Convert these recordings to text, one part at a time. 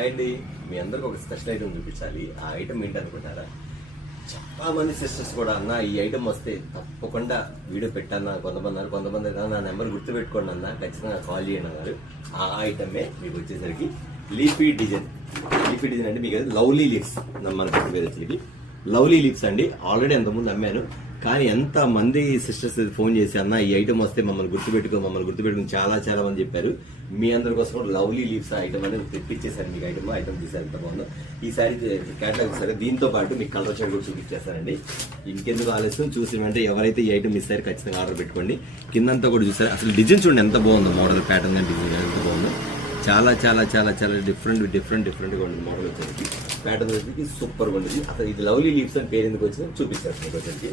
అండి మీ అందరికి ఒక స్పెషల్ ఐటమ్ చూపించాలి. ఆ ఐటమ్ ఏంటనుకుంటారా? చాలా మంది సిస్టర్స్ కూడా అన్న ఈ ఐటమ్ వస్తే తప్పకుండా వీడియో పెట్టాను కొంతమంది నా నెంబర్ గుర్తుపెట్టుకోండి అన్న, ఖచ్చితంగా కాల్ చేయండి అన్నారు. ఆ ఐటమే మీకు వచ్చేసరికి లీఫీ డిజైన్ అంటే మీకు లవ్లీ లీవ్స్. మనకి లవ్లీ లీవ్స్ అండి. ఆల్రెడీ అంతకుముందు అమ్మాను, కానీ ఎంత మంది సిస్టర్స్ ఫోన్ చేసి అన్న ఈ ఐటమ్ వస్తే మమ్మల్ని గుర్తుపెట్టుకుని చాలా మంది చెప్పారు. మీ అందరి కోసం లవ్లీ లీవ్స్ ఐటమ్ అనేది తెప్పించేసారు. మీకు ఐటమ్ తీసారు, ఎంత బాగుందో. ఈ సారీ క్యాటలాగ్ ఇస్తారు, దీంతో పాటు మీకు కలర్ షేడ్ కూడా చూపించేస్తారండి. ఇంకెందుకు ఆలస్యం, చూసి అంటే ఎవరైతే ఈ ఐటమ్ ఇస్తారో ఖచ్చితంగా ఆర్డర్ పెట్టుకోండి. కిందంతా కూడా చూసారు, అసలు డిజైన్ చూడండి ఎంత బాగుందో, మోడల్ ప్యాటర్న్ డిజైన్ ఎంత బాగుందో. చాలా డిఫరెంట్గా ఉంటుంది మోడల్ వచ్చేసి. ప్యాటర్న్ వచ్చేసి సూపర్గా ఉంటుంది. అసలు ఇది లవ్లీ లీవ్స్ అని పేరు ఎందుకు వచ్చిందో చూపిస్తారు మీకు వచ్చేసి.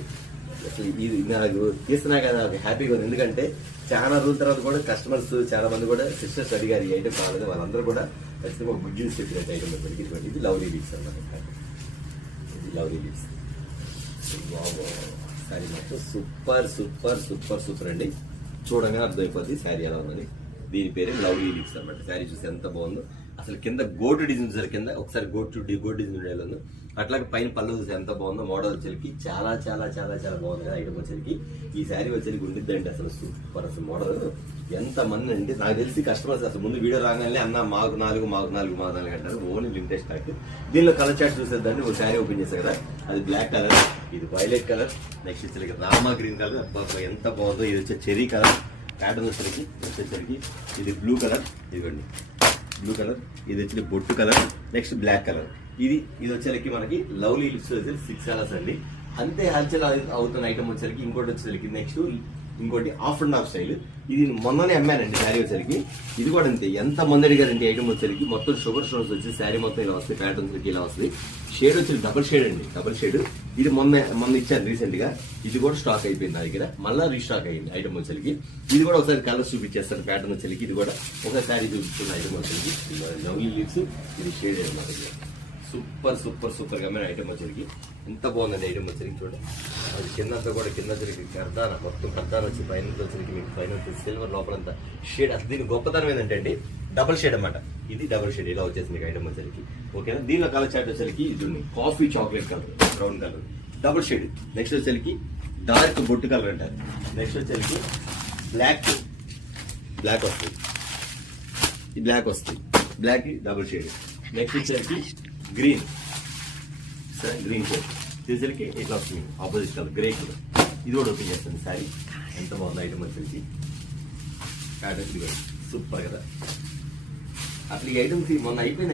అసలు ఇది నాకు తీస్తున్నా కదా హ్యాపీగా ఉంది, ఎందుకంటే చాలా రోజుల తర్వాత కూడా కస్టమర్స్ చాలా మంది కూడా సిస్టర్స్ అడిగారు ఈ ఐటమ్ కావాలి. వాళ్ళందరూ కూడా ఖచ్చితంగా గుడ్ న్యూస్ చెప్పినట్టు ఐటమ్ ఇటువంటి. ఇది లవ్లీ లీవ్స్ అన్నమాట. ఇది లవ్లీ లీవ్స్ శారీ మాత్రం సూపర్ అండి. చూడగానే అర్థమైపోద్ది శారీ ఎలా ఉందని. దీని పేరే లవ్లీ లీవ్స్ అనమాట. శారీ చూసి ఎంత బాగుందో. అసలు కింద గోటు డిజైన్ చూసారు, కింద ఒకసారి గోటు డిజైన్ ఉండేది. అట్లాగే పైన పళ్ళు చూసి ఎంత బాగుందో. మోడల్ వచ్చేసరికి చాలా బాగుంది కదా ఐటమ్ వచ్చేసరికి. ఈ శారీ వచ్చేసరికి ఉండిద్దండి అసలు సూపర్. అసలు మోడల్ ఎంత మంది అంటే నాకు తెలిసి కస్టమర్స్ అసలు ముందు వీడియో రాగానే అన్న మాకు నాలుగు అంటారు. Only limited stock. దీనిలో కలర్ చార్ట్ చూసేదాన్ని ఒక శారీ ఓపెన్ చేశారు కదా, అది బ్లాక్ కలర్, ఇది వైలెట్ కలర్, నెక్స్ట్ వచ్చేసరికి రామా గ్రీన్ కలర్. అబ్బా ఎంత బాగుందో. ఇది వచ్చే చెరీ కలర్ ప్యాటర్న్ వచ్చేసరికి ఇది బ్లూ కలర్, ఇదిగోండి బ్లూ కలర్. ఇది వచ్చి బొట్టు కలర్, నెక్స్ట్ బ్లాక్ కలర్. ఇది వచ్చేసరికి మనకి లవ్లీ లిప్స్ వచ్చేసరికి 6 కలర్స్ అండి. అంతే హల్చల్ అవుతున్న ఐటమ్ వచ్చేసరికి ఇంకోటి వచ్చేసరికి నెక్స్ట్ ఇంకోటి ఆఫ్ అండ్ ఆఫ్ స్టైల్. ఇది మొన్ననే అమ్మానండి శారీ వచ్చేసరికి. ఇది కూడా అంతే, ఎంత మంది అడిగారంటే ఐటమ్ వచ్చేసరికి. మొత్తం షుగర్ స్టోన్స్ వచ్చి శారీ మొత్తం ఇలా వస్తుంది, ప్యాటర్న్ ఇలా వస్తుంది. షేడ్ వచ్చి డబుల్ షేడ్ అండి, డబుల్ షేడ్. ఇది మొన్న ఇచ్చాను రీసెంట్ గా. ఇది కూడా స్టాక్ అయిపోయింది నా దగ్గర, మళ్ళీ రీస్టాక్ అయింది ఐటమ్ వచ్చేసరికి. ఇది కూడా ఒకసారి కలర్స్ చూపించేస్తాను ప్యాటర్న్ వచ్చేసరికి. ఇది కూడా ఒక శారీ చూపిస్తున్న ఐటమ్ వచ్చేసరికి లవ్లీ లీవ్స్. ఇది షేడ్ అండి మా దగ్గర. సూపర్ గా ఐటమ్ వచ్చేసరికి ఎంత బాగుందండి ఐటమ్ వచ్చేసరికి. చూడండి అది కిందంతా కూడా, కింద వచ్చరికి కర్దాన, మొత్తం కర్దాన వచ్చి పైన వచ్చరికి మీకు పైన సిల్వర్ లోపలంతా షేడ్. అసలు దీని గొప్పతనం ఏంటంటే అండి డబుల్ షేడ్ అన్నమాట. ఇది డబుల్ షేడ్ ఇలా వచ్చేసింది ఐటమ్ వచ్చరికి. ఓకేనా. దీనిలో కలర్ చార్ట్ వచ్చరికి ఇది coffee chocolate colour, brown colour, double shade. Next వచ్చరికి డార్క్ బొట్టు కలర్ అంటారు. నెక్స్ట్ వచ్చరికి బ్లాక్ వస్తుంది, ఈ బ్లాక్ వస్తుంది, బ్లాక్ డబుల్ షేడ్. నెక్స్ట్ వచ్చరికి గ్రీన్ షేడ్. వచ్చేసరికి ఇట్లా వస్తుంది ఆపోజిట్ కలర్, గ్రే కలర్. ఇది కూడా ఓపెన్ చేస్తుంది శారీ. ఎంత బాగుంది ఐటమ్ వచ్చేసి. ప్యాటర్న్ సూపర్ కదా. అసలు ఈ ఐటమ్స్ మొన్న అయిపోయింది.